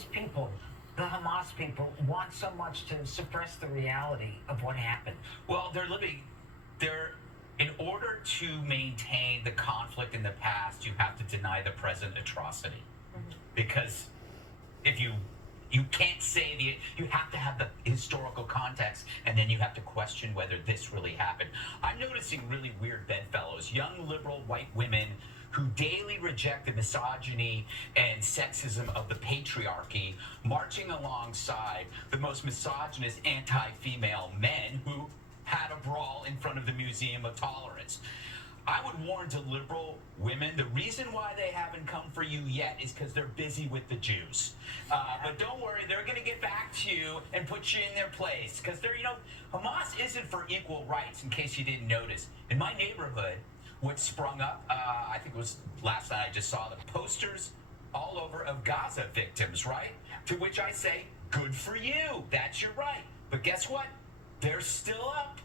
these people, the Hamas people, want so much to suppress the reality of what happened? Well, they're in order to maintain the conflict in the past, you have to deny the present atrocity. Because if you can't say you have to have the historical context, and then you have to question whether this really happened. I'm noticing really weird bedfellows, young liberal white women who daily reject the misogyny and sexism of the patriarchy, marching alongside the most misogynist anti-female men who had a brawl in front of the Museum of Tolerance. I would warn to liberal women, the reason why they haven't come for you yet is because they're busy with the Jews. But don't worry, they're going to get back to you and put you in their place. Because Hamas isn't for equal rights, in case you didn't notice. In my neighborhood, what sprung up, I think it was last night I just saw the posters all over of Gaza victims, right? To which I say, good for you, that's your right. But guess what? They're still up.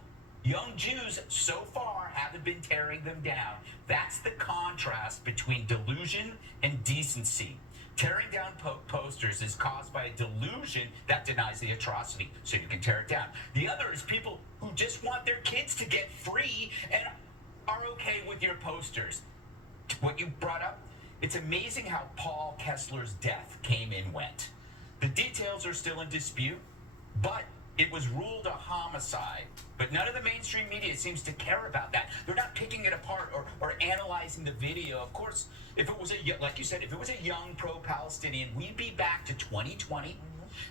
Young Jews, so far, haven't been tearing them down. That's the contrast between delusion and decency. Tearing down posters is caused by a delusion that denies the atrocity, so you can tear it down. The other is people who just want their kids to get free and are okay with your posters. What you brought up, it's amazing how Paul Kessler's death came and went. The details are still in dispute, but it was ruled a homicide, but none of the mainstream media seems to care about that. They're not picking it apart or analyzing the video. Of course, if it was like you said, if it was a young pro-Palestinian, we'd be back to 2020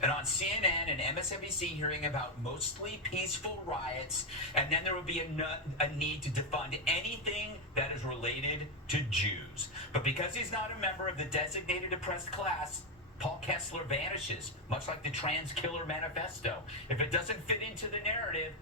and on CNN and MSNBC hearing about mostly peaceful riots, and then there would be a need to defund anything that is related to Jews. But because he's not a member of the designated oppressed class, Paul Kessler vanishes, much like the Trans Killer Manifesto. If it doesn't fit into the narrative,